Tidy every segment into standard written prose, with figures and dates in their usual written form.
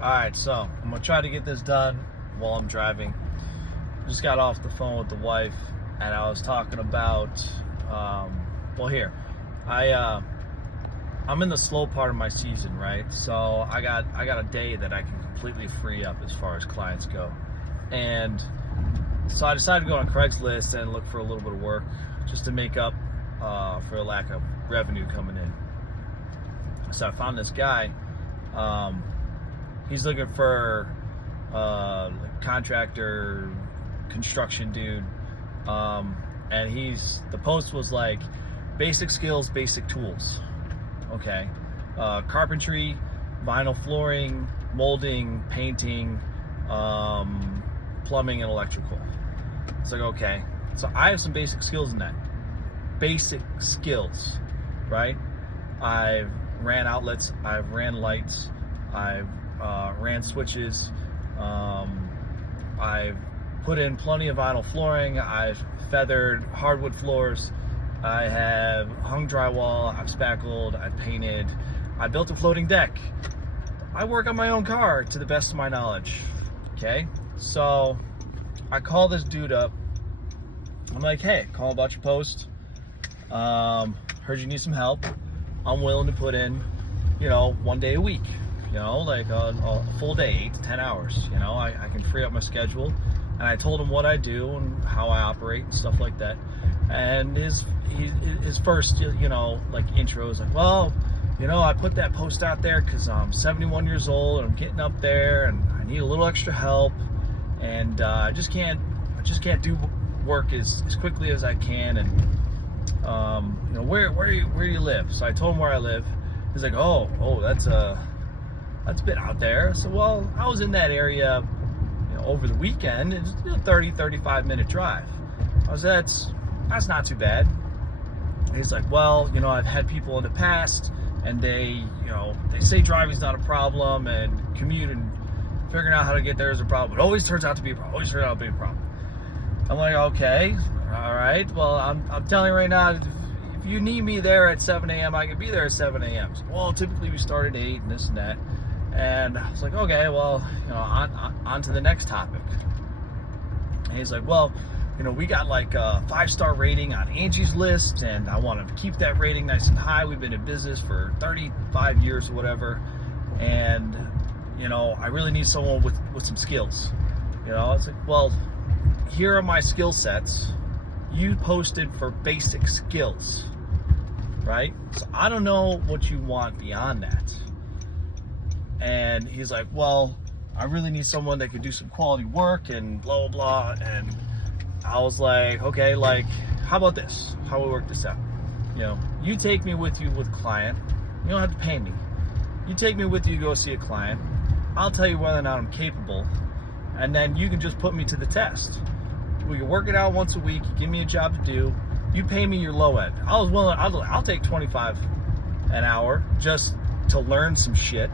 Alright, so I'm gonna try to get this done while I'm driving. Just got off the phone with the wife and I was talking about well here. I I'm in the slow part of my season, right? So I got a day that I can completely free up as far as clients go. And so I decided to go on Craigslist and look for a little bit of work just to make up for the lack of revenue coming in. So I found this guy. He's looking for contractor, construction dude, and the post was like basic skills, basic tools. Okay, carpentry, vinyl flooring, molding, painting, plumbing, and electrical. It's like, okay, so I have some basic skills in that. Basic skills, right? I've ran outlets, I've ran lights, I've ran switches, I've put in plenty of vinyl flooring, I've feathered hardwood floors, I have hung drywall, I've spackled, I've painted, I built a floating deck. I work on my own car to the best of my knowledge. Okay, so I call this dude up. I'm like, hey, call about your post. Heard you need some help. I'm willing to put in, 1 day a week, like a full day, 8 to 10 hours. I can free up my schedule. And I told him what I do and how I operate and stuff like that. And his first, like intro is like, well, I put that post out there because I'm 71 years old and I'm getting up there and I need a little extra help. And I just can't do work as quickly as I can. And where do you live? So I told him where I live. He's like, oh, that's a bit out there. So, well, I was in that area, over the weekend. It's a 35 minute drive. I was, that's not too bad. And he's like, well, I've had people in the past and they say driving's not a problem and commute and figuring out how to get there is a problem. It always turns out to be a problem. I'm like, okay, all right. Well, I'm telling you right now, if you need me there at 7 a.m., I can be there at 7 a.m. So, well, typically we start at 8 and this and that. And I was like, okay, well, on to the next topic. And he's like, well, we got like a 5-star rating on Angie's List, and I want to keep that rating nice and high. We've been in business for 35 years or whatever. And, I really need someone with some skills. It's like, well, here are my skill sets. You posted for basic skills, right? So I don't know what you want beyond that. And he's like, well, I really need someone that could do some quality work and blah, blah, blah. And I was like, okay, like, how about this? How we work this out? You take me with you with client. You don't have to pay me. You take me with you to go see a client. I'll tell you whether or not I'm capable. And then you can just put me to the test. We can work it out once a week. You give me a job to do. You pay me your low end. I was willing. I'll take 25 an hour just to learn some shit.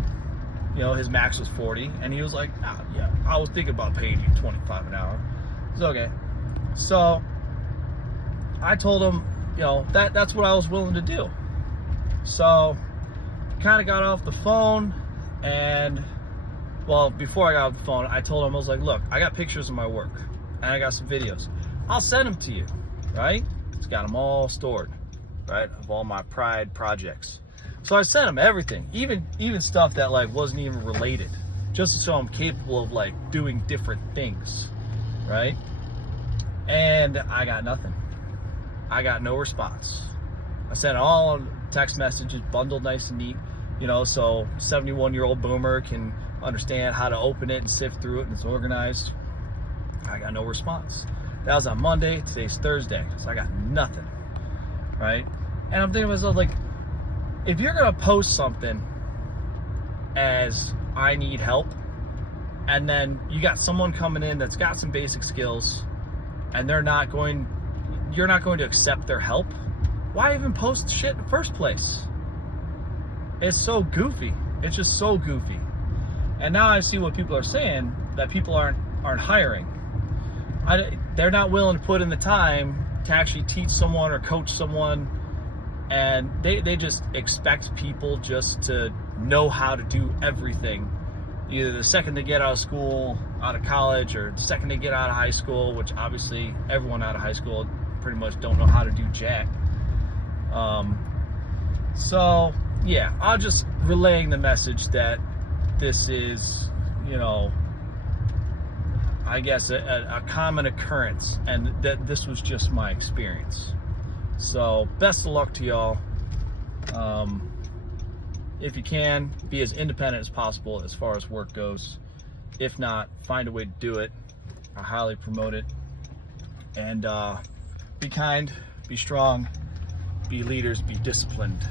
His max was 40, and he was like, yeah, I was thinking about paying you 25 an hour. It's okay. So I told him, that's what I was willing to do. So kind of got off the phone, and well, before I got off the phone, I told him, I was like, look, I got pictures of my work, and I got some videos. I'll send them to you, right? It's got them all stored, right, of all my pride projects. So I sent him everything, even stuff that like wasn't even related, just to show I'm capable of like doing different things, right? And I got nothing. I got no response. I sent all text messages bundled nice and neat, so 71-year-old boomer can understand how to open it and sift through it and it's organized. I got no response. That was on Monday. Today's Thursday, so I got nothing, right? And I'm thinking to myself, like, if you're gonna post something as I need help, and then you got someone coming in that's got some basic skills, and you're not going to accept their help, why even post shit in the first place? It's so goofy. It's just so goofy. And now I see what people are saying, that people aren't hiring. They're not willing to put in the time to actually teach someone or coach someone. And they just expect people just to know how to do everything either the second they get out of school, out of college, or the second they get out of high school, which obviously everyone out of high school pretty much don't know how to do jack. So yeah, I'll just relaying the message that this is, you know, I guess a common occurrence, and that this was just my experience. So best of luck to y'all. If you can, be as independent as possible as far as work goes. If not, find a way to do it. I highly promote it. And be kind, be strong, be leaders, be disciplined.